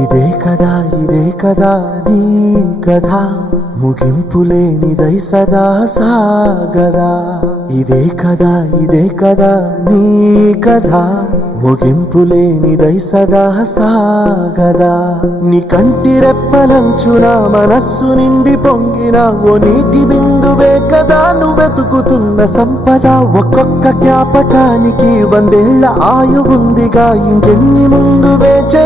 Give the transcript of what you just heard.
ఇదే కదా నీ కథ ముగింపులేనిదై సదా సాగదా. ఇదే కదా నీ కథ ముగింపులేనిదై సదా సాగదా. నీ కంటి రెప్పలంచున మనస్సు నిండి పొంగిన ఓ నీటి బిందువే కదా నువ్వెతుకుతున్న సంపద. ఒక్కొక్క జ్ఞాపకానికి 100 ఏళ్ల ఆయువుందిగా, ఇంకెన్ని ముందు వేచ